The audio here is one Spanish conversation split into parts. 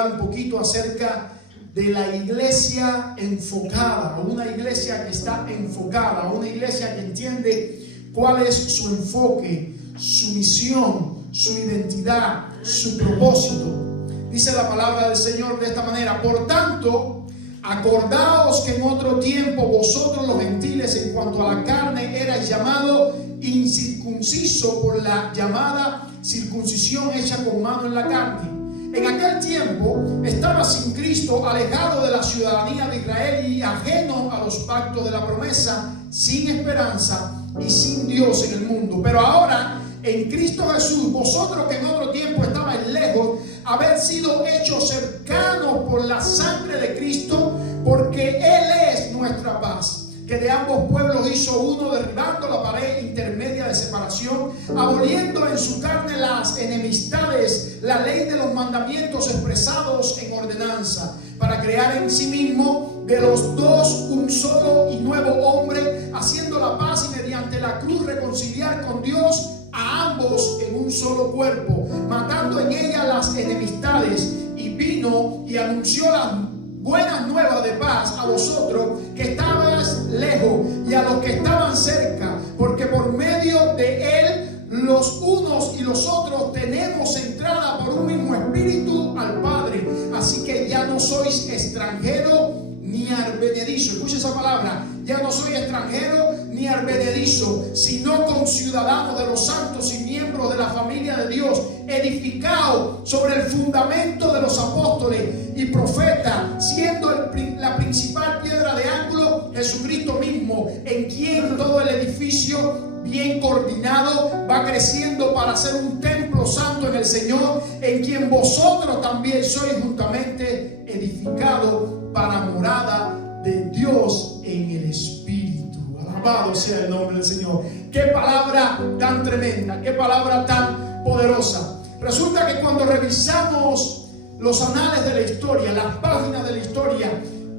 hablar un poquito acerca de la iglesia enfocada, una iglesia que está enfocada, una iglesia que entiende cuál es su enfoque, su misión, su identidad, su propósito. Dice la palabra del Señor de esta manera: por tanto, acordaos que en otro tiempo vosotros los gentiles en cuanto a la carne erais llamados incircunciso por la llamada circuncisión hecha con mano en la carne. En aquel tiempo estaba sin Cristo, alejado de la ciudadanía de Israel y ajeno a los pactos de la promesa, sin esperanza y sin Dios en el mundo. Pero ahora, en Cristo Jesús, vosotros que en otro tiempo estabais lejos, haber sido hechos cercanos por la sangre de Cristo, porque Él es nuestra paz, que de ambos pueblos hizo uno, derribando la pared intermedia de separación, aboliendo en su carne las enemistades, la ley de los mandamientos expresados en ordenanza, para crear en sí mismo de los dos un solo y nuevo hombre, haciendo la paz y mediante la cruz reconciliar con Dios a ambos en un solo cuerpo, matando en ella las enemistades, y vino y anunció las buenas nuevas de paz a vosotros que estabais lejos y a los que estaban cerca, porque por medio de él los unos y los otros tenemos entrada por un mismo espíritu al Padre. Así que ya no sois extranjero ni advenedizo. Escucha esa palabra: ya no soy extranjero ni advenedizo, sino conciudadano de los santos y miembros de la familia de Dios, edificado sobre el fundamento de los apóstoles y profetas, siendo la principal piedra de ángulo Jesucristo mismo, en quien todo el edificio bien coordinado va creciendo para ser un templo santo en el Señor, en quien vosotros también sois juntamente edificados para morada de Dios en el Espíritu. Alabado sea el nombre del Señor. Qué palabra tan tremenda, qué palabra tan poderosa. Resulta que cuando revisamos los anales de la historia, las páginas de la historia,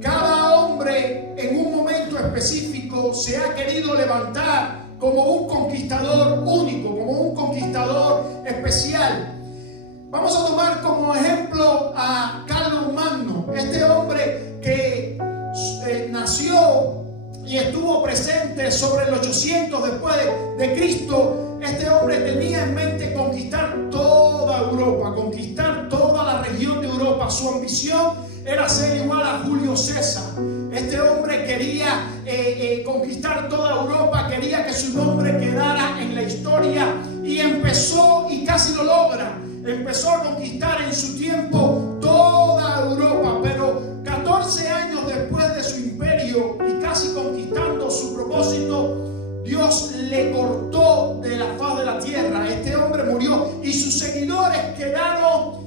cada hombre en un momento específico se ha querido levantar como un conquistador único, como un conquistador especial. Vamos a tomar como ejemplo a Carlos Magno, este hombre que nació y estuvo presente sobre el 800 después de Cristo. Este hombre tenía en mente conquistar toda Europa, conquistar toda la región de Europa. Su ambición era ser igual a Julio César. Este hombre quería conquistar toda Europa, quería que su nombre quedara en la historia, y empezó, y casi lo logra. Empezó a conquistar en su tiempo toda Europa, pero 14 años después de su imperio y casi conquistando su propósito, Dios le cortó de la faz de la tierra. Este hombre murió y sus seguidores quedaron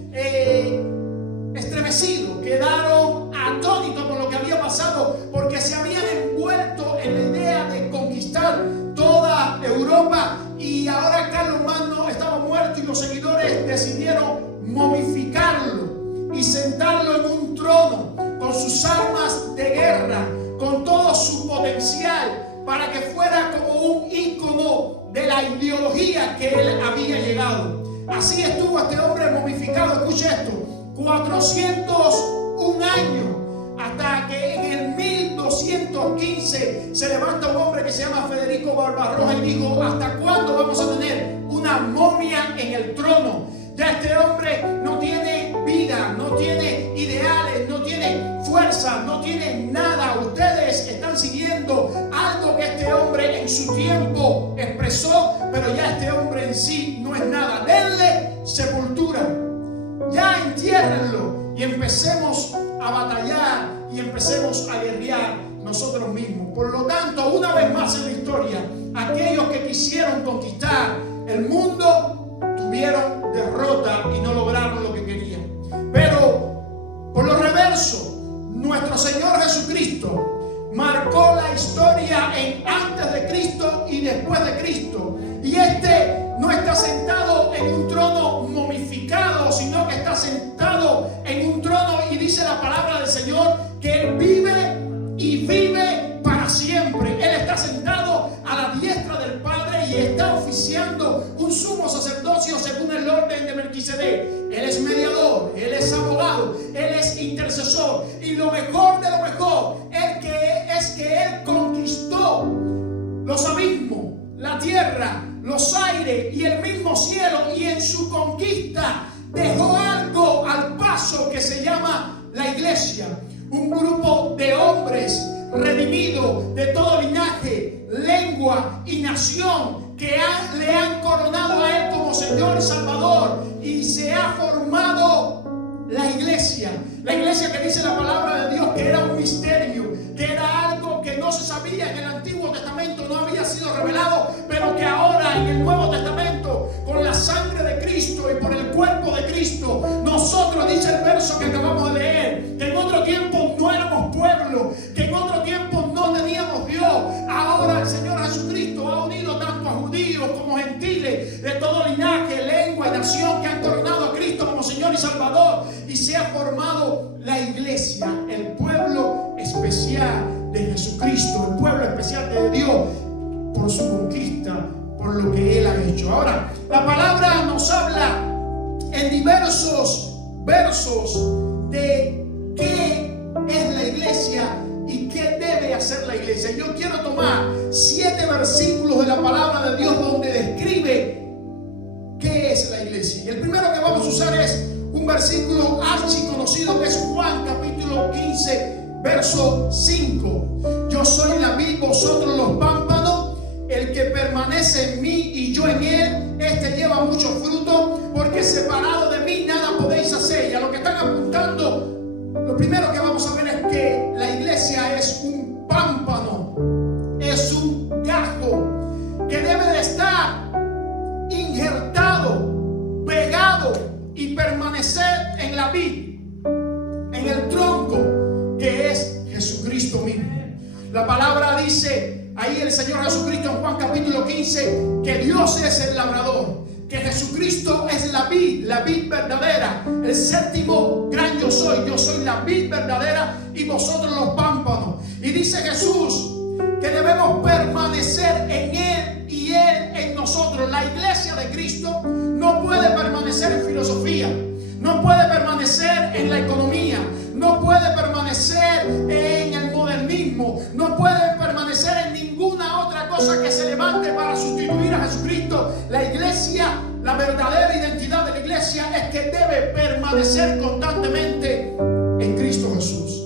estremecidos, quedaron atónitos con lo que había pasado, porque se habían envuelto en la idea de conquistar toda Europa, y ahora Carlos Magno estaba muerto y los seguidores decidieron momificarlo y sentarlo en un trono con sus armas de guerra, con todo su potencial, para que fuera como un ícono de la ideología que él había llegado. Así estuvo este hombre momificado, escuche esto, 401 años, hasta que en el 1215 se levanta un hombre que se llama Federico Barbarroja y dijo: ¿hasta cuándo vamos a tener una momia en el trono? Ya este hombre no tiene vida, no tiene ideales, no tiene fuerza, no tiene nada. Ustedes están siguiendo algo que este hombre en su tiempo expresó, pero ya este hombre en sí no es nada. Denle sepultura, ya entiérrenlo, y empecemos a batallar y empecemos a guerrear nosotros mismos. Por lo tanto, una vez más en la historia, aquellos que quisieron conquistar el mundo tuvieron derrota y no lograron lo que querían. Pero por lo reverso, nuestro Señor Jesucristo marcó la historia en antes de Cristo y después de Cristo. Y este no está sentado en un trono momificado, sino que está sentado en un trono, y dice la palabra del Señor que Él vive y vive para siempre. Él está sentado a la diestra del Padre y está oficiando un sumo sacerdocio según el orden de Melquisedec. Él es mediador, Él es abogado, abogado, Él es intercesor. Y lo mejor de lo mejor es que Él conquistó los abismos, la tierra, los aires y el mismo cielo. Y en su conquista dejó algo al paso que se llama la iglesia. Un grupo de hombres redimidos de todo linaje, lengua y nación que le han coronado a Él como Señor y Salvador. Y se ha formado la iglesia. La iglesia que dice la palabra de Dios que era un misterio, que era algo que no se sabía en el Antiguo Testamento, no había sido revelado, pero que ahora en el Nuevo Testamento, con la sangre de Cristo y por el cuerpo de Cristo, nosotros, dice el verso que acabamos de leer, que en otro tiempo no éramos pueblo, que en otro tiempo no teníamos Dios. Ahora el Señor Jesucristo ha unido tanto a judíos como gentiles de todo linaje, lengua y nación, que han coronado a Cristo como Señor y Salvador, y se ha formado la iglesia, el pueblo especial de Jesucristo, el pueblo especial de Dios, por su conquista, por lo que Él ha hecho. Ahora, la palabra nos habla en diversos versos de qué es la iglesia y qué debe hacer la iglesia. Yo quiero tomar 7 versículos de la palabra de Dios donde describe qué es la iglesia. Y el primero que vamos a usar es un versículo archiconocido que es Juan capítulo 15, verso 5. Yo soy la vid, vosotros los pámpanos. El que permanece en mí y yo en él, este lleva mucho fruto, porque separado de mí nada podéis hacer. Y a lo que están apuntando, lo primero que vamos a ver es que la iglesia es un pámpano, es un gajo que debe de estar injertado, pegado y permanecer en la vid, en el tronco que es Jesucristo mismo. La palabra dice ahí el Señor Jesucristo en Juan capítulo 15 que Dios es el labrador, que Jesucristo es la vid verdadera, el séptimo gran yo soy la vid verdadera y vosotros los pámpanos. Y dice Jesús que debemos permanecer en Él y Él en nosotros. La iglesia de Cristo no puede permanecer en filosofía, no puede permanecer en la economía, no puede permanecer en el modernismo, no puede permanecer en ninguna otra cosa que se levante para sustituir a Jesucristo. La iglesia, la verdadera identidad de la iglesia es que debe permanecer constantemente en Cristo Jesús.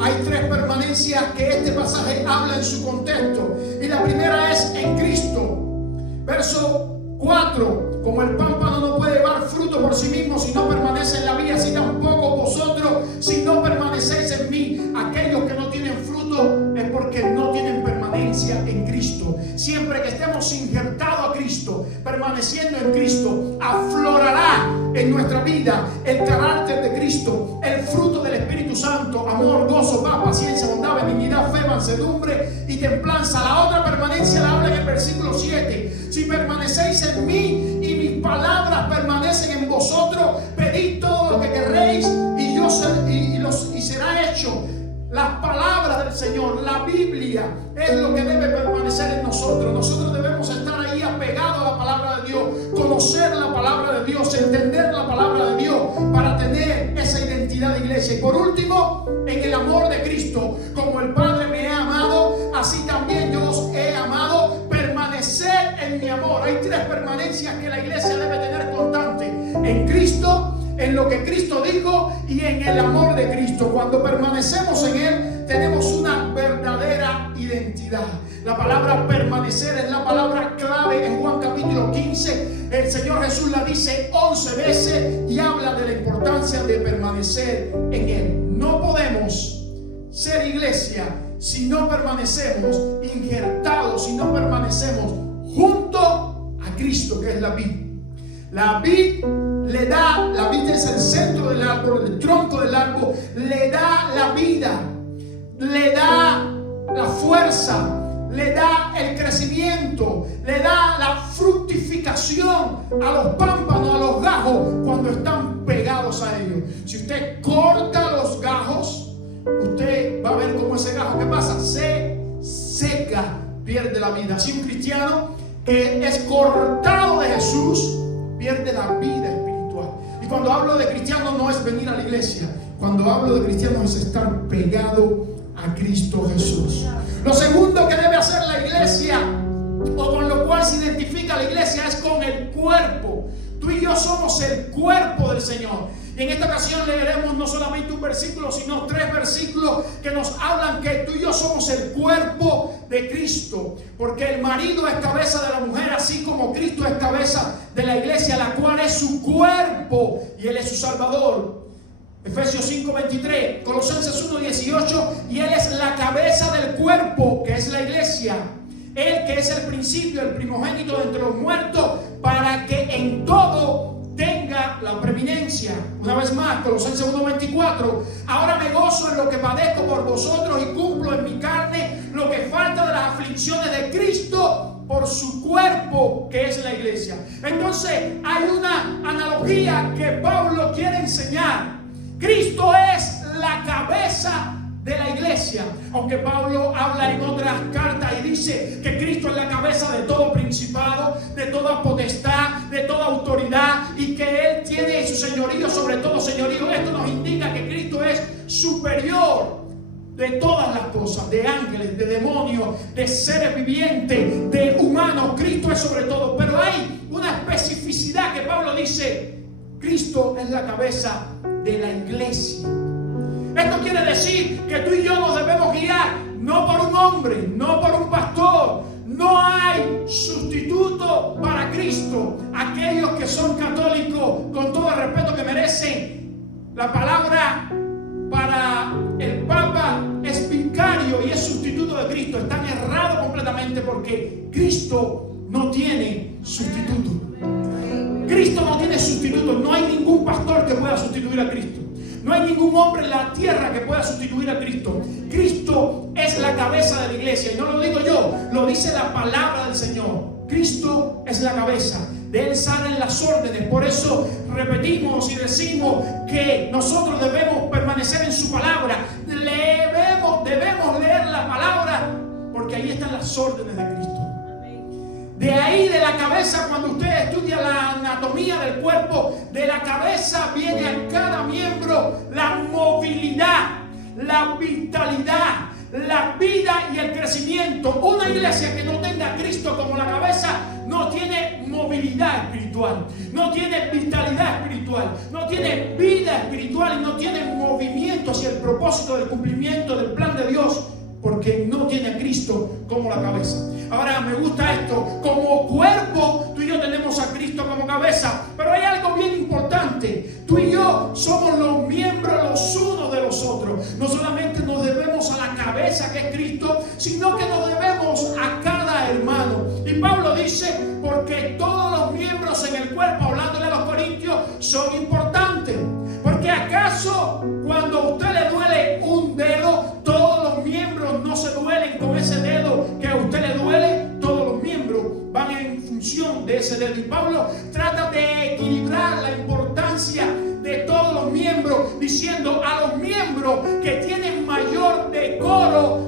Hay 3 permanencias que este pasaje habla en su contexto. Y la primera es en Cristo. Verso 4. Como el pámpano no puede llevar fruto por sí mismo si no permanece en la vid, así tampoco vosotros si no permanecéis en mí. Aquellos que no tienen fruto es porque no tienen permanencia en Cristo. Siempre que estemos injertados a Cristo, permaneciendo en Cristo, aflorará en nuestra vida el carácter de Cristo, el fruto del Espíritu Santo: amor, gozo, paz, paciencia, bondad, benignidad, fe, mansedumbre y templanza. La otra permanencia la habla en el versículo 7. Si permanecéis en mí y mis palabras permanecen en vosotros, pedid todo lo que querréis y será hecho. Las palabras del Señor, la Biblia, es lo que debe permanecer en nosotros. Nosotros debemos estar ahí apegados a la palabra de Dios, conocer la palabra de Dios, entender la palabra de Dios para tener esa identidad de iglesia. Y por último, en el amor de Cristo, como el Padre me ha amado, así también yo os he amado. Permanecer en mi amor. Hay 3 permanencias que la iglesia debe tener constante: en Cristo, en lo que Cristo dijo y en el amor de Cristo. Cuando permanecemos en Él, tenemos una verdadera identidad. La palabra permanecer es la palabra clave en Juan capítulo 15. El Señor Jesús la dice 11 veces y habla de la importancia de permanecer en Él. No podemos ser iglesia si no permanecemos injertados, si no permanecemos junto a Cristo, que es la vid. La vid la vid es el centro del árbol, el tronco del árbol, le da la vida, le da la fuerza, le da el crecimiento, le da la fructificación a los pámpanos, a los gajos, cuando están pegados a ellos. Si usted corta los gajos, usted va a ver cómo ese gajo, ¿qué pasa? Se seca, pierde la vida. Si un cristiano que es cortado de Jesús, pierde la vida espiritual. Y cuando hablo de cristiano, no es venir a la iglesia. cuando hablo de cristianos es estar pegado a Cristo Jesús. Lo segundo que debe hacer la iglesia, o con lo cual se identifica la iglesia, es con el cuerpo. Tú y yo somos el cuerpo del Señor. Y en esta ocasión leeremos no solamente un versículo, sino 3 versículos que nos hablan que tú y yo somos el cuerpo de Cristo. Porque el marido es cabeza de la mujer, así como Cristo es cabeza de la iglesia, la cual es su cuerpo y Él es su Salvador. Efesios 5:23, Colosenses 1:18, y Él es la cabeza del cuerpo, que es la iglesia. Él que es el principio, el primogénito de entre los muertos, para que en todo tenga la preeminencia. Una vez más, Colosenses 1:24, ahora me gozo en lo que padezco por vosotros y cumplo en mi carne lo que falta de las aflicciones de Cristo por su cuerpo, que es la iglesia. Entonces hay una analogía que Pablo quiere enseñar. Cristo es la cabeza de la iglesia, aunque Pablo habla en otras cartas y dice que Cristo es la cabeza de todo principado, de toda potestad, de toda autoridad, y que Él tiene su señorío sobre todo señorío. Esto nos indica que Cristo es superior de todas las cosas, de ángeles, de demonios, de seres vivientes, de humanos. Cristo es sobre todo, pero hay una especificidad que Pablo dice: Cristo es la cabeza de la iglesia. Esto quiere decir que tú y yo nos debemos guiar no por un hombre, no por un pastor. No hay sustituto para Cristo. Aquellos que son católicos, con todo el respeto que merecen, la palabra para el Papa es vicario y es sustituto de Cristo. Están errados completamente, porque Cristo no tiene sustituto. Cristo no tiene sustituto. No hay ningún pastor que pueda sustituir a Cristo. No hay ningún hombre en la tierra que pueda sustituir a Cristo. Cristo es la cabeza de la iglesia. Y no lo digo yo, lo dice la palabra del Señor. Cristo es la cabeza. De Él salen las órdenes. Por eso repetimos y decimos que nosotros debemos permanecer en su palabra. Debemos leer la palabra, porque ahí están las órdenes de Cristo. De ahí, de la cabeza, cuando usted estudia la anatomía del cuerpo, de la cabeza viene a cada miembro la movilidad, la vitalidad, la vida y el crecimiento. Una iglesia que no tenga a Cristo como la cabeza no tiene movilidad espiritual, no tiene vitalidad espiritual, no tiene vida espiritual y no tiene movimiento hacia el propósito del cumplimiento del plan de Dios, porque no tiene a Cristo como la cabeza. Ahora, me gusta esto: como cuerpo, tú y yo tenemos a Cristo como cabeza, pero hay algo bien importante. Tú y yo somos los miembros los unos de los otros. No solamente nos debemos a la cabeza, que es Cristo, sino que nos debemos a cada hermano. Y Pablo dice: porque todos los miembros en el cuerpo, hablándole a los corintios, son importantes. Porque ¿acaso cuando a usted le duele un dedo, todos los miembros no se duelen con ese dedo que a usted le duele? Todos los miembros van en función de ese dedo. Y Pablo trata de equilibrar la importancia de todos los miembros, diciendo: a los miembros que tienen mayor decoro,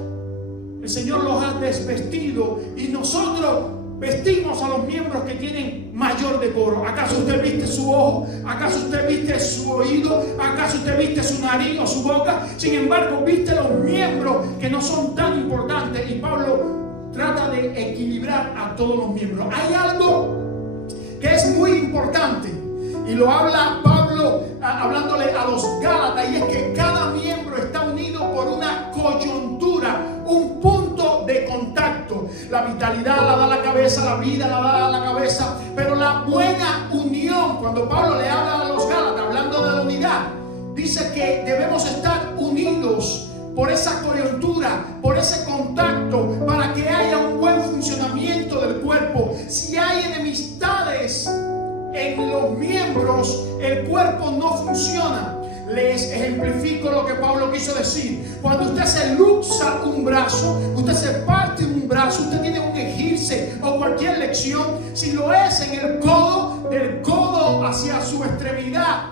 el Señor los ha desvestido, y nosotros vestimos a los miembros que tienen mayor decoro. ¿Acaso usted viste su ojo? ¿Acaso usted viste su oído? ¿Acaso usted viste su nariz o su boca? Sin embargo, viste los miembros que no son tan importantes. Y Pablo trata de equilibrar a todos los miembros. Hay algo que es muy importante, y lo habla Pablo hablándole a los Gálatas, y es que cada miembro está unido por una coyuntura, un punto de contacto. La vitalidad la da la cabeza, la vida la da la cabeza, pero la buena unión, cuando Pablo le habla a los Gálatas, hablando de la unidad, dice que debemos estar unidos por esa coyuntura, por ese contacto, para que haya un buen funcionamiento del cuerpo. Si hay enemistades en los miembros, el cuerpo no funciona. Les ejemplifico lo que Pablo quiso decir. Cuando usted se luxa un brazo, usted se parte un brazo, usted tiene un esguince o cualquier lesión, si lo es en el codo, del codo hacia su extremidad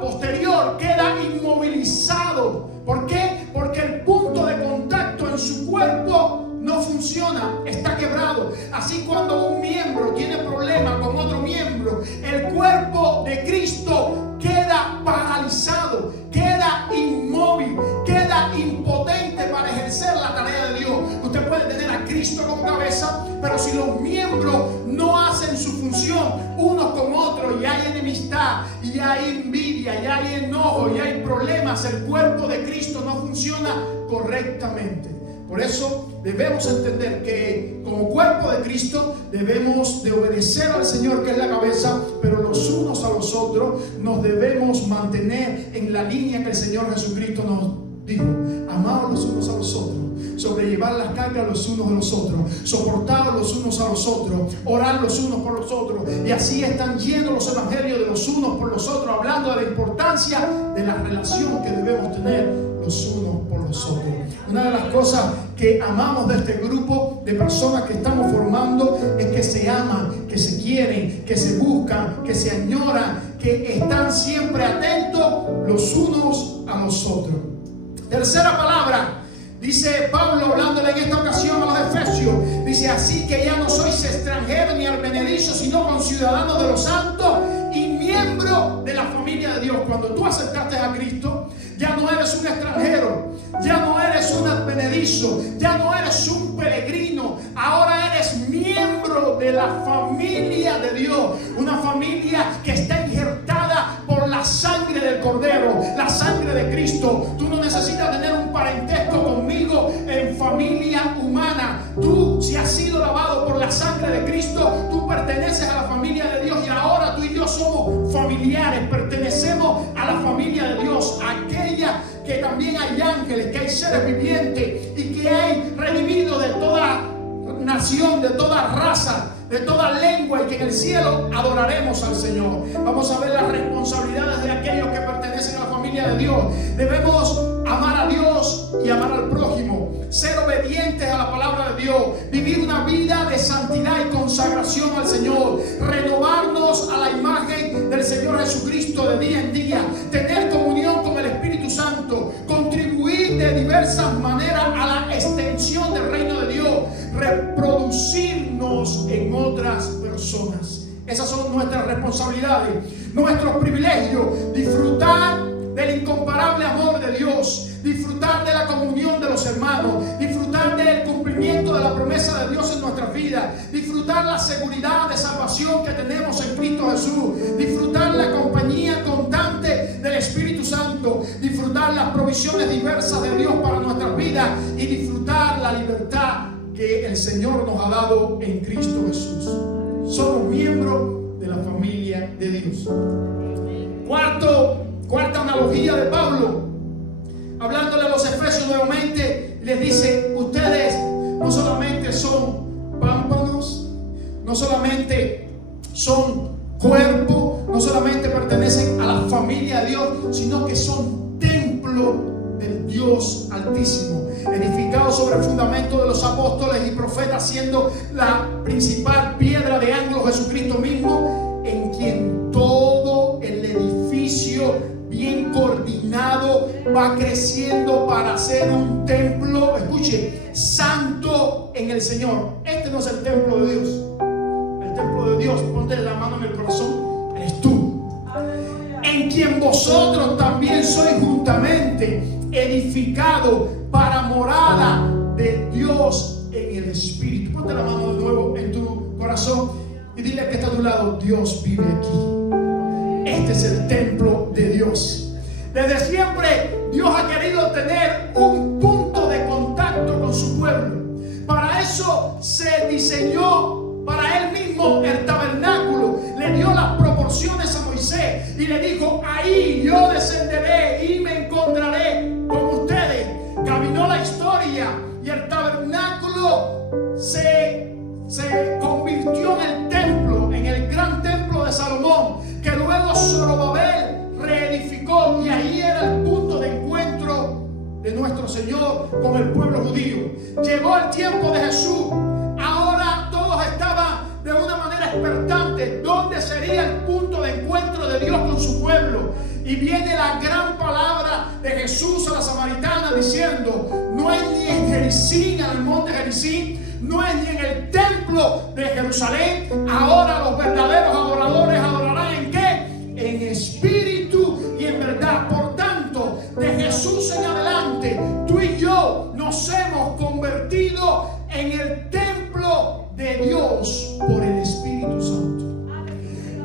posterior, queda inmovilizado. ¿Por qué? Porque el punto de contacto en su cuerpo no funciona, está quebrado. Así, cuando un miembro tiene problema con otro miembro, el cuerpo de Cristo queda paralizado, queda Cristo como cabeza, pero si los miembros no hacen su función unos con otros y hay enemistad, y hay envidia, y hay enojo, y hay problemas, el cuerpo de Cristo no funciona correctamente. Por eso debemos entender que como cuerpo de Cristo debemos de obedecer al Señor, que es la cabeza, pero los unos a los otros nos debemos mantener en la línea que el Señor Jesucristo nos dijo: amados los unos a los otros, sobrellevar las cargas los unos de los otros, soportar los unos a los otros, orar los unos por los otros. Y así están llenos los evangelios de los unos por los otros, hablando de la importancia de la relación que debemos tener los unos por los otros. Una de las cosas que amamos de este grupo de personas que estamos formando es que se aman, que se quieren, que se buscan, que se añoran, que están siempre atentos los unos a los otros. Tercera palabra, dice Pablo hablándole en esta ocasión a los Efesios, dice: así que ya no sois extranjeros ni advenedizos, sino conciudadanos de los santos y miembros de la familia de Dios. Cuando tú aceptaste a Cristo, ya no eres un extranjero, ya no eres un advenedizo, ya no eres un peregrino, ahora eres miembro de la familia de Dios, una familia que está injertada por la sangre del Cordero, la sangre de Cristo. Tú no necesitas tener un parentesco conmigo en familia humana. Tú, si has sido lavado por la sangre de Cristo, tú perteneces a la familia de Dios, y ahora tú y yo somos familiares, pertenecemos a la familia de Dios, aquella que también hay ángeles, que hay seres vivientes y que hay redimidos de toda nación, de toda raza, de toda lengua, y que en el cielo adoraremos al Señor. Vamos a ver las responsabilidades de aquellos que pertenecen a la familia de Dios. Debemos amar a Dios y amar al prójimo, ser obedientes a la palabra de Dios, vivir una vida de santidad y consagración al Señor, renovarnos a la imagen del Señor Jesucristo de día en día, tener comunión con el Espíritu Santo, contribuir de diversas maneras a la extensión del reino de Dios, reproducirnos en otras personas. Esas son nuestras responsabilidades, nuestros privilegios: disfrutar del incomparable amor de Dios, disfrutar de la comunión de los hermanos, disfrutar del cumplimiento de la promesa de Dios en nuestras vidas, disfrutar la seguridad de salvación que tenemos en Cristo Jesús, disfrutar la compañía constante del Espíritu Santo, disfrutar las provisiones diversas de Dios para nuestras vidas y disfrutar la libertad que el Señor nos ha dado en Cristo Jesús. Somos miembros de la familia de Dios. Cuarta analogía de Pablo, hablándole a los Efesios nuevamente, les dice: ustedes no solamente son pámpanos, no solamente son cuerpo, no solamente pertenecen a la familia de Dios, sino que son templo del Dios Altísimo, edificado sobre el fundamento de los apóstoles y profetas, siendo la principal piedra de ángulo Jesucristo mismo, en quien todo el edificio bien coordinado va creciendo para ser un templo, escuche, santo en el Señor. Este no es el templo de Dios. El templo de Dios, ponte la mano en el corazón, eres tú, en quien vosotros también sois juntamente edificado para morada de Dios en el Espíritu. Ponte la mano de nuevo en tu corazón y dile al que está a tu lado: Dios vive aquí. Este es el templo de Dios. Desde siempre Dios ha querido tener un punto de contacto con su pueblo. Para eso se diseñó para él mismo el tabernáculo. Le dio las proporciones a Moisés y le dijo: ahí yo descenderé y me encontraré con ustedes. Caminó la historia y el tabernáculo se convirtió en el templo, en el gran templo de Salomón, que luego Zorobabel reedificó, y ahí era el punto de encuentro de nuestro Señor con el pueblo judío. Llegó el tiempo de Jesús. Ahora todos estaban de una manera expectante dónde sería el punto de encuentro de Dios con su pueblo. Y viene la gran palabra de Jesús a la samaritana diciendo: no es ni en Gerizim, en el monte Gerizim, no es ni en el templo de Jerusalén. Ahora los verdaderos adoradores adorarán ¿en qué? En espíritu y en verdad. Por tanto, de Jesús en adelante, tú y yo nos hemos convertido en el templo Dios por el Espíritu Santo.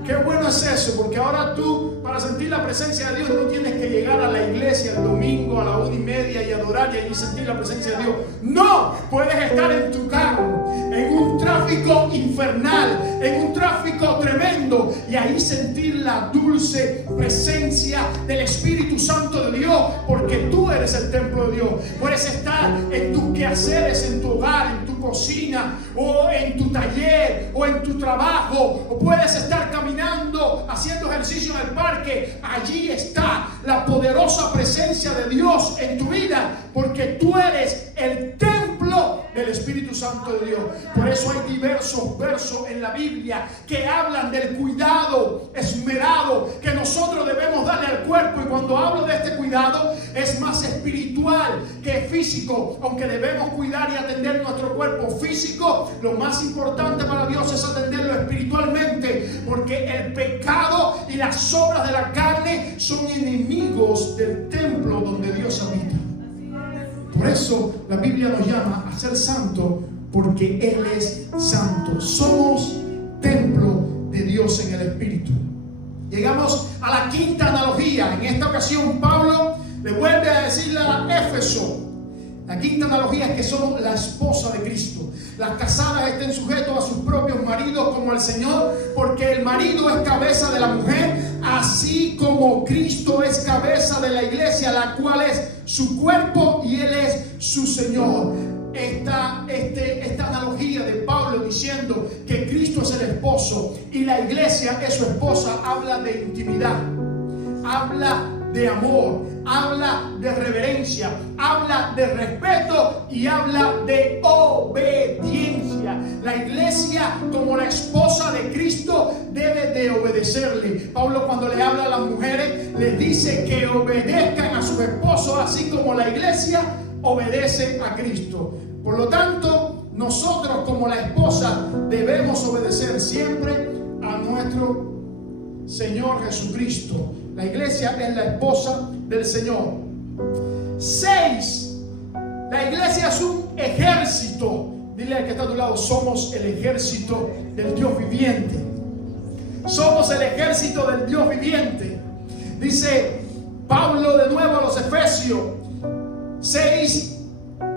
Qué bueno es eso, porque ahora tú, para sentir la presencia de Dios, no tienes que llegar a la iglesia el domingo a la 1:30 y adorar y allí sentir la presencia de Dios. No, puedes estar en tu carro, en un tráfico infernal, en un tráfico tremendo, y ahí sentir la dulce presencia del Espíritu Santo de Dios, porque tú eres el templo de Dios. Puedes estar en tus quehaceres, en tu hogar, en tu cocina, o en tu taller, o en tu trabajo, o puedes estar caminando, haciendo ejercicio en el parque. Allí está la poderosa presencia de Dios en tu vida, porque tú eres el templo del Espíritu Santo de Dios. Por eso hay diversos versos en la Biblia que hablan del cuidado esmerado que nosotros debemos darle al cuerpo, y cuando hablo de este cuidado es más espiritual que físico. Aunque debemos cuidar y atender nuestro cuerpo físico, lo más importante para Dios es atenderlo espiritualmente, porque el pecado y las obras de la carne son enemigos del templo donde Dios habita. Por eso la Biblia nos llama a ser santos, porque Él es santo. Somos templo de Dios en el Espíritu. Llegamos a la quinta analogía. En esta ocasión Pablo le vuelve a decirle a Éfeso. La quinta analogía es que somos la esposa de Cristo. Las casadas estén sujetos a sus propios maridos como al Señor, porque el marido es cabeza de la mujer, así como Cristo es cabeza de la iglesia, la cual es su cuerpo y Él es su Señor. Esta analogía de Pablo diciendo que Cristo es el esposo y la iglesia es su esposa, habla de intimidad, habla de amor, habla de reverencia, habla de respeto y habla de obediencia. La iglesia, como la esposa de Cristo, debe de obedecerle. Pablo, cuando le habla a las mujeres, les dice que obedezcan a sus esposos, así como la iglesia obedece a Cristo. Por lo tanto, nosotros como la esposa debemos obedecer siempre a nuestro Señor Jesucristo. La iglesia es la esposa del Señor. 6. La iglesia es un ejército. Dile al que está a tu lado: somos el ejército del Dios viviente. Somos el ejército del Dios viviente. Dice Pablo de nuevo a los Efesios 6,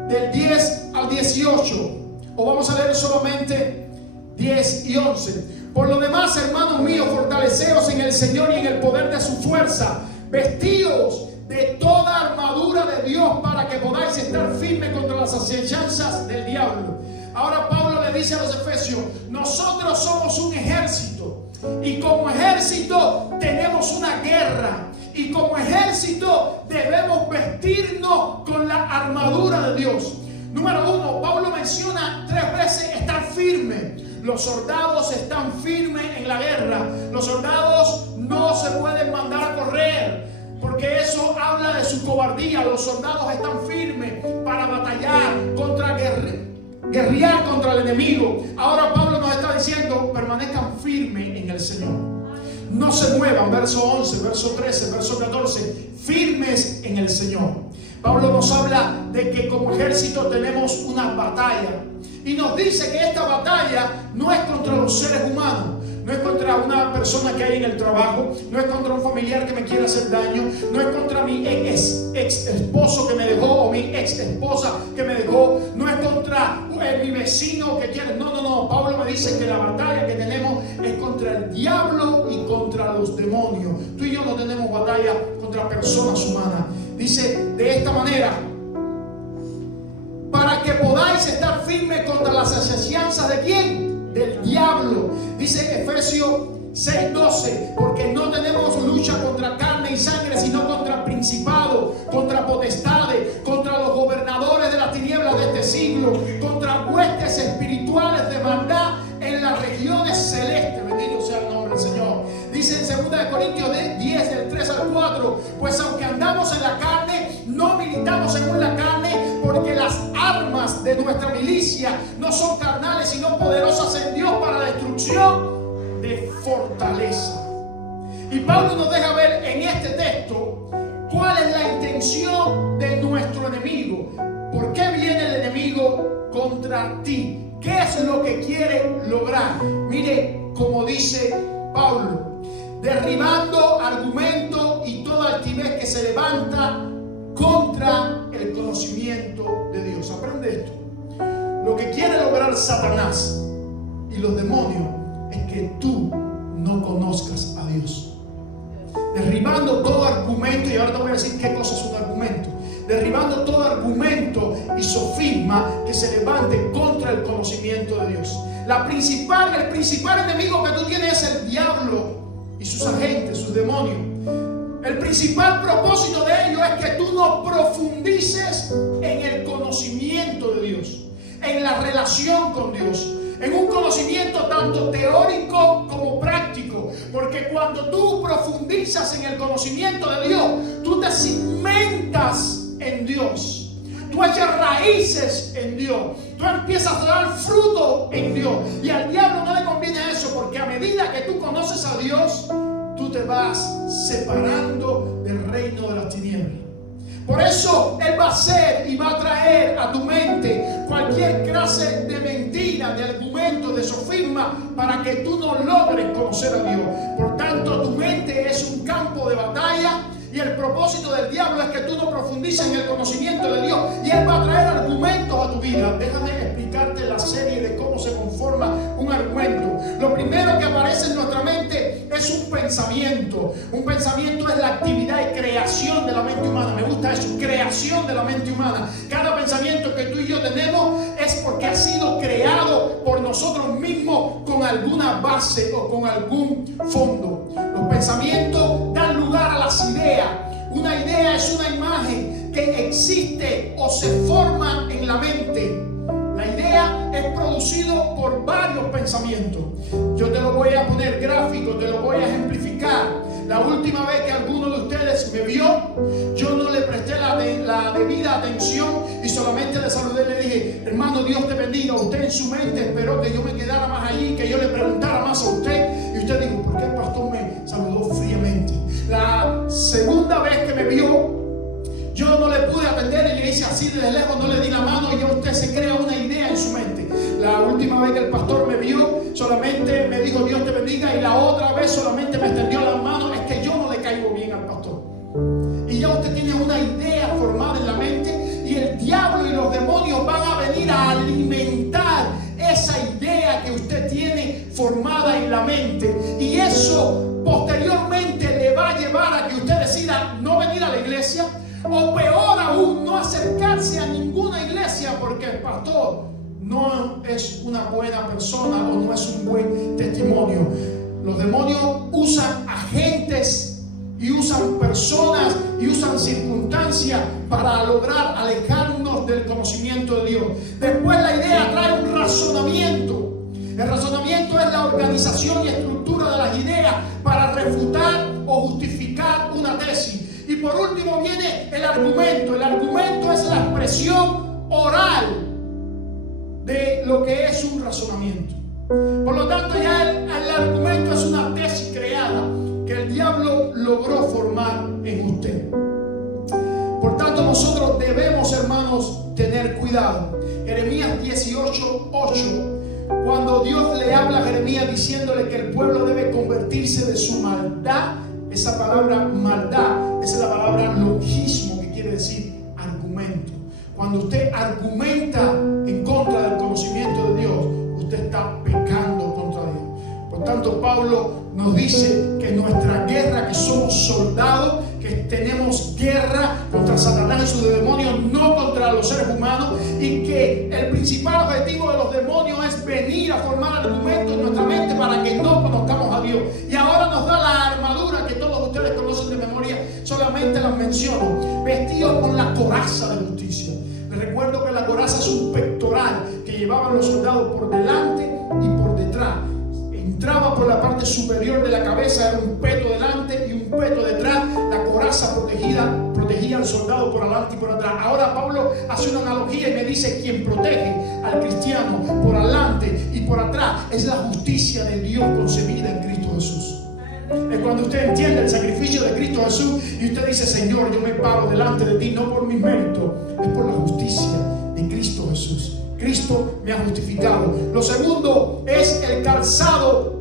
del 10 al 18. O vamos a leer solamente 10 y 11. Por lo demás, hermanos míos, fortaleceos en el Señor y en el poder de su fuerza. Vestíos de toda armadura de Dios para que podáis estar firmes contra las acechanzas del diablo. Ahora Pablo le dice a los efesios: nosotros somos un ejército, y como ejército tenemos una guerra, y como ejército debemos vestirnos con la armadura de Dios. Número 1, Pablo menciona 3 veces estar firme. Los soldados están firmes en la guerra. Los soldados no se pueden mandar a correr, porque eso habla de su cobardía. Los soldados están firmes para batallar guerrear contra el enemigo. Ahora Pablo nos está diciendo: permanezcan firmes en el Señor. No se muevan. Verso 11, verso 13, verso 14. Firmes en el Señor. Pablo nos habla de que como ejército tenemos una batalla. Y nos dice que esta batalla no es contra los seres humanos. No es contra una persona que hay en el trabajo. No es contra un familiar que me quiere hacer daño. No es contra mi ex esposo que me dejó, o mi ex esposa que me dejó. No es contra mi vecino que quiere. No. Pablo me dice que la batalla que tenemos es contra el diablo y contra los demonios. Tú y yo no tenemos batalla contra personas humanas. Dice de esta manera: para que podáis estar firmes contra las asechanzas ¿de quién? Del diablo. Dice Efesios 6:12: porque no tenemos lucha contra carne y sangre, sino contra principados, contra potestades, contra los gobernadores de las tinieblas de este siglo, contra huestes espirituales de maldad en las regiones celestes. Bendito sea el nombre del Señor. Dice en 2 Corintios 10, del 3 al 4: pues aunque andamos en la carne, no militamos según la carne, porque las armas de nuestra milicia no son carnales, sino poderosas en Dios para la destrucción de fortaleza. Y Pablo nos deja ver en este texto cuál es la intención de nuestro enemigo. ¿Por qué viene el enemigo contra ti? ¿Qué es lo que quiere lograr? Mire, como dice Pablo, derribando argumentos y toda altivez que se levanta contra el conocimiento de Dios. Aprende esto. Lo que quiere lograr Satanás y los demonios es que tú no conozcas a Dios. Derribando todo argumento, y ahora te voy a decir qué cosa es un argumento. Derribando todo argumento y sofisma que se levante contra el conocimiento de Dios. El principal enemigo que tú tienes es el diablo y sus agentes, sus demonios. El principal propósito de ellos es que tú no profundices en el conocimiento de Dios, en la relación con Dios, en un conocimiento tanto teórico como práctico. Porque cuando tú profundizas en el conocimiento de Dios, tú te cimentas en Dios, tú echas raíces en Dios, tú empiezas a dar fruto en Dios. Y al diablo no le conviene eso, porque a medida que tú conoces a Dios, tú te vas separando del reino de las tinieblas. Por eso Él va a hacer y va a traer a tu mente cualquier clase de mentira, de argumento, de sofisma, para que tú no logres conocer a Dios. Por tanto, tu mente es un campo de batalla. Y el propósito del diablo es que tú no profundices en el conocimiento de Dios. Y Él va a traer argumentos a tu vida. Déjame explicarte la serie de cómo se conforma un argumento. Lo primero que aparece en nuestra mente es un pensamiento. Un pensamiento es la actividad y creación de la mente humana. Me gusta eso, creación de la mente humana. Cada pensamiento que tú y yo tenemos es porque ha sido creado por nosotros mismos con alguna base o con algún fondo. Los pensamientos dan lugar a las ideas. Una idea es una imagen que existe o se forma en la mente. La idea es producido por varios pensamientos. Yo te lo voy a poner gráfico, te lo voy a ejemplificar. La última vez que alguno de ustedes me vio, yo no le presté la debida atención y solamente le saludé y le dije: hermano, Dios te bendiga. Usted en su mente esperó que yo me quedara más allí, que yo le preguntara más a usted. Y usted dijo: ¿por qué el pastor me saludó fríamente? La segunda vez que me vio, yo no le pude atender y le hice así desde lejos, no le di la mano, y ya usted se crea una idea en su mente. La última vez que el pastor me vio, solamente me dijo: Dios te bendiga, y la otra vez solamente me extendió las manos. Es que yo no le caigo bien al pastor. Y ya usted tiene una idea formada en la mente, y el diablo y los demonios van a venir a alimentar esa idea que usted tiene formada en la mente. Y eso posteriormente le va a llevar a que usted decida no venir a la iglesia, o peor aún, no acercarse a ninguna iglesia, porque el pastor no es una buena persona o no es un buen testimonio. Los demonios usan agentes y usan personas y usan circunstancias para lograr alejarnos del conocimiento de Dios. Después la idea trae un razonamiento. El razonamiento es la organización y estructura de las ideas para refutar o justificar una tesis. Y por último viene el argumento. El argumento es la expresión oral de lo que es un razonamiento. Por lo tanto, ya el argumento es una tesis creada que el diablo logró formar en usted. Por tanto, nosotros debemos, hermanos, tener cuidado. Jeremías 18:8, cuando Dios le habla a Jeremías diciéndole que el pueblo debe convertirse de su maldad. Esa palabra maldad es la palabra logismo, que quiere decir argumento. Cuando usted argumenta en contra del conocimiento de Dios, usted está pecando contra Dios. Por tanto, Pablo nos dice que nuestra guerra, que somos soldados, que tenemos guerra contra Satanás y sus demonios, no contra los seres humanos, y que el principal objetivo de los demonios es venir a formar argumentos en nuestra mente para que no conozcamos a Dios. Y ahora nos da la armadura que todos ustedes conocen de memoria, solamente las menciono: vestidos con la coraza de justicia. Les recuerdo que la coraza es un pectoral que llevaban los soldados por delante y por detrás. Entraba por la parte superior de la cabeza, era un peto delante y un peto detrás. La coraza protegía al soldado por adelante y por atrás. Ahora Pablo hace una analogía y me dice: quien protege al cristiano por adelante y por atrás es la justicia de Dios concebida en Cristo Jesús. Es cuando usted entiende el sacrificio de Cristo Jesús y usted dice: Señor, yo me paro delante de ti no por mis méritos, es por la justicia de Cristo Jesús. Cristo me ha justificado. Lo segundo es el calzado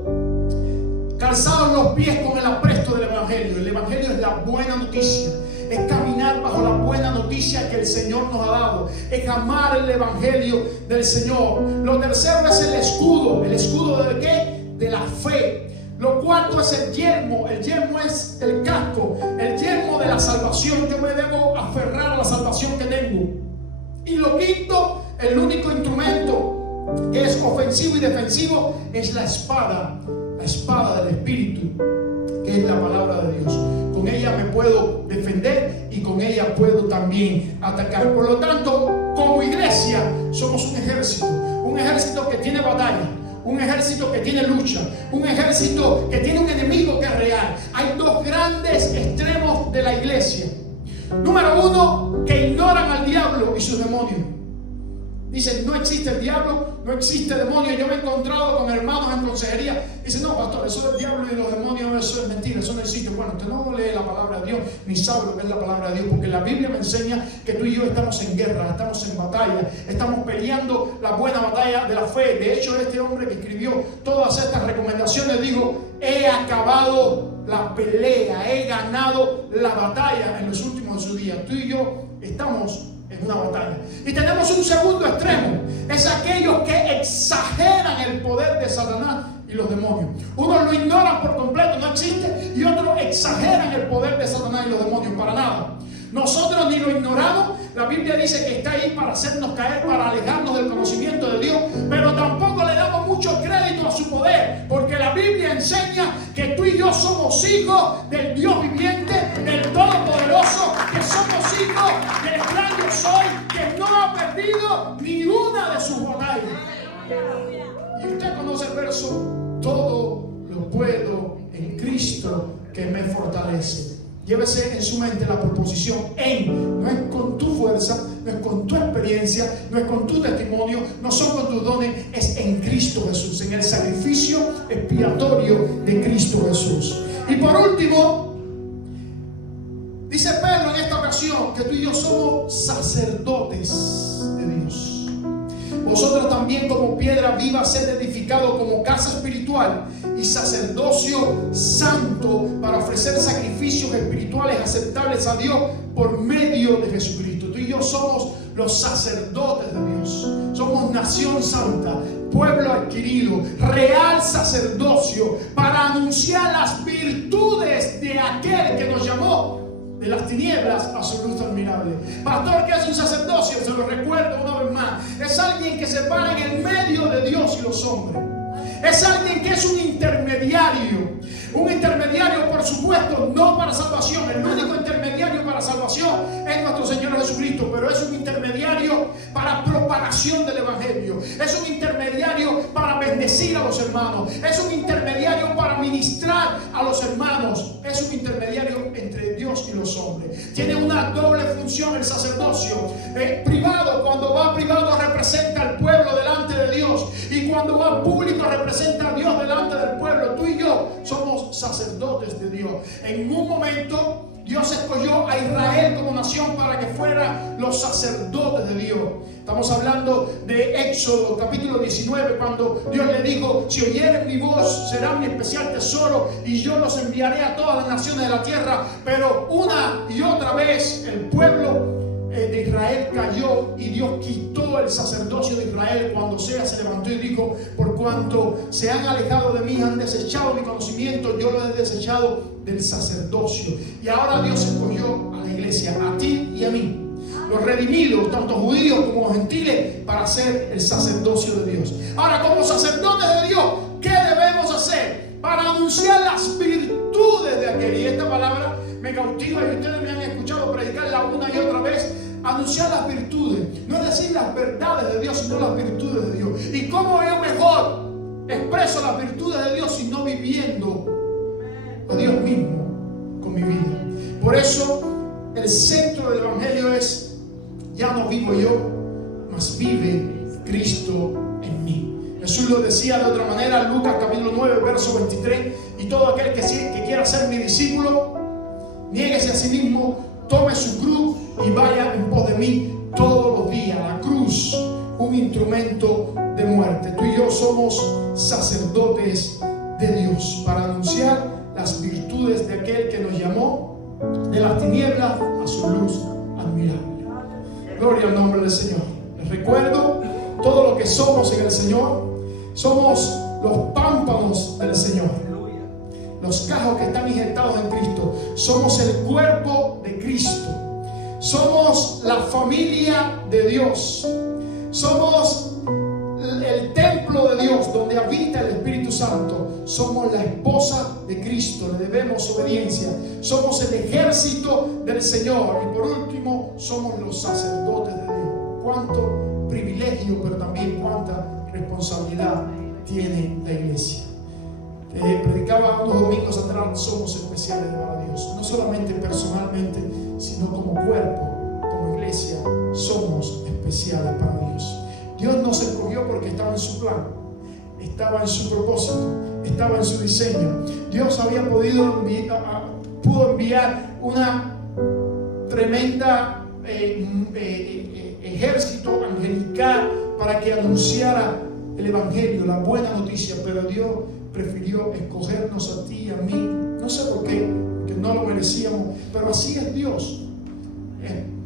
en los pies con el apresto del Evangelio. El Evangelio es la buena noticia. Es caminar bajo la buena noticia que el Señor nos ha dado. Es amar el Evangelio del Señor. Lo tercero es el escudo. ¿El escudo de qué? De la fe. Lo cuarto es el yelmo. El yelmo es el casco. El yelmo de la salvación. Yo me debo aferrar a la salvación que tengo. Y lo quinto, el único instrumento que es ofensivo y defensivo, es la espada del Espíritu, que es la palabra de Dios. Con ella me puedo defender y con ella puedo también atacar. Por lo tanto, como iglesia somos un ejército que tiene batalla, un ejército que tiene lucha, un ejército que tiene un enemigo que es real. Hay dos grandes extremos de la iglesia. Número uno, que ignoran al diablo y sus demonios. Dicen, no existe el diablo, no existe demonio. Yo me he encontrado con hermanos en consejería. Dicen, no, pastor, eso del diablo y los demonios, eso es mentira, eso no existe. Bueno, usted no lee la palabra de Dios, ni sabe lo que es la palabra de Dios, porque la Biblia me enseña que tú y yo estamos en guerra, estamos en batalla, estamos peleando la buena batalla de la fe. De hecho, este hombre que escribió todas estas recomendaciones dijo, he acabado la pelea, he ganado la batalla en los últimos de su día. Tú y yo estamos en una batalla. Y tenemos un segundo extremo. Es aquellos que exageran el poder de Satanás y los demonios. Unos lo ignoran por completo, no existe. Y otros exageran el poder de Satanás y los demonios. Para nada. Nosotros ni lo ignoramos. La Biblia dice que está ahí para hacernos caer, para alejarnos del conocimiento de Dios. Pero tampoco le damos mucho crédito a su poder. Porque la Biblia enseña que tú y yo somos hijos del Dios viviente, del Todopoderoso, que somos hijos del gran yo soy, que no ha perdido ni una de sus batallas. Y usted conoce el verso, todo lo puedo en Cristo que me fortalece. Llévese en su mente la proposición en. No es con tu fuerza, no es con tu experiencia, no es con tu testimonio, no son con tus dones, es en Cristo Jesús, en el sacrificio expiatorio de Cristo Jesús. Y por último, dice Pedro en esta ocasión que tú y yo somos sacerdotes de Dios. Vosotros también como piedra viva sed edificado como casa espiritual y sacerdocio santo para ofrecer sacrificios espirituales aceptables a Dios por medio de Jesucristo. Tú y yo somos los sacerdotes de Dios. Somos nación santa, pueblo adquirido, real sacerdocio para anunciar las virtudes de aquel que nos llamó de las tinieblas a su luz admirable. Pastor, ¿qué es un sacerdocio? Se lo recuerdo una vez más. Es alguien que se para en el medio de Dios y los hombres. Es alguien que es un intermediario. Un intermediario, por supuesto, no para salvación. El único intermediario para salvación es nuestro Señor Jesucristo. Pero es un intermediario para propagación del Evangelio. Es un intermediario para bendecir a los hermanos. Es un intermediario para ministrar a los hermanos. Es un intermediario entre Dios y los hombres. Tiene una doble función el sacerdocio. Privado, cuando va privado representa al pueblo delante de Dios. Y cuando va público representa a Dios delante del pueblo. Tú y yo somos sacerdotes de Dios. En un momento Dios escogió a Israel como nación para que fueran los sacerdotes de Dios. Estamos hablando de Éxodo capítulo 19, cuando Dios le dijo: si oyeren mi voz será mi especial tesoro y yo los enviaré a todas las naciones de la tierra. Pero una y otra vez el pueblo de Israel cayó y Dios quitó el sacerdocio de Israel. Cuando Oseas se levantó y dijo: por cuanto se han alejado de mí, han desechado mi conocimiento, yo lo he desechado del sacerdocio. Y ahora Dios escogió a la iglesia, a ti y a mí, los redimidos, tanto judíos como gentiles, para hacer el sacerdocio de Dios. Ahora, como sacerdotes de Dios, ¿qué debemos hacer? Para anunciar las virtudes de aquel. Y esta palabra me cautiva y ustedes me han escuchado predicarla una y otra vez. Anunciar las virtudes, no es decir las verdades de Dios, sino las virtudes de Dios. ¿Y cómo yo mejor expreso las virtudes de Dios sino viviendo a Dios mismo con mi vida? Por eso el centro del Evangelio es: ya no vivo yo, mas vive Cristo en mí. Jesús lo decía de otra manera, Lucas capítulo 9, verso 23: y todo aquel que quiera ser mi discípulo, niéguese a sí mismo, tome su cruz y vaya en pos de mí todos los días. La cruz, un un instrumento de muerte. Tú y yo somos sacerdotes de Dios para anunciar las virtudes de aquel que nos llamó de las tinieblas a su luz admirable. Gloria al nombre del Señor. Les recuerdo todo lo que somos en el Señor. Somos los pámpanos del Señor, los cajos que están injertados en Cristo. Somos el cuerpo de Cristo. Somos la familia de Dios. Somos el templo de Dios donde habita el Espíritu Santo. Somos la esposa de Cristo, le debemos obediencia. Somos el ejército del Señor. Y por último, somos los sacerdotes de Dios. Cuánto privilegio, pero también cuánta responsabilidad tiene la iglesia. Predicaba unos domingos atrás, somos especiales para Dios. No solamente personalmente, sino como cuerpo, como iglesia, somos especiales para Dios. Dios nos escogió porque estaba en su plan, estaba en su propósito, estaba en su diseño. Dios había pudo enviar una tremenda ejército angelical para que anunciara el evangelio, la buena noticia, pero Dios prefirió escogernos a ti y a mí. No sé por qué, porque no lo merecíamos, pero así es Dios.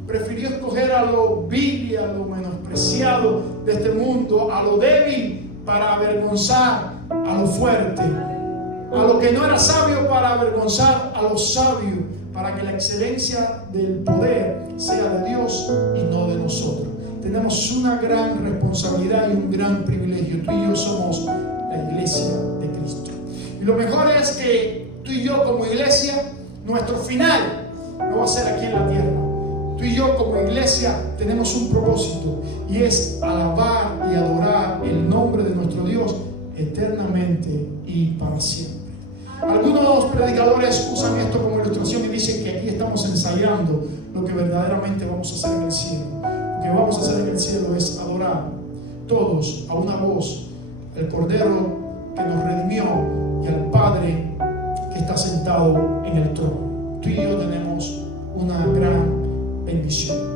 Prefirió escoger a lo vil y a lo menospreciado de este mundo, a lo débil para avergonzar a lo fuerte, a lo que no era sabio para avergonzar a los sabios, para que la excelencia del poder sea de Dios y no de nosotros. Tenemos una gran responsabilidad y un gran privilegio. Tú y yo somos la iglesia de Cristo. Y lo mejor es que tú y yo como iglesia, nuestro final no va a ser aquí en la tierra. Tú y yo como iglesia tenemos un propósito, y es alabar y adorar el nombre de nuestro Dios eternamente y para siempre. Algunos predicadores usan esto como ilustración y dicen que aquí estamos ensayando lo que verdaderamente vamos a hacer en el cielo. Lo que vamos a hacer en el cielo es adorar todos a una voz al Cordero que nos redimió y al Padre que está sentado en el trono. Tú y yo tenemos una gran bendición.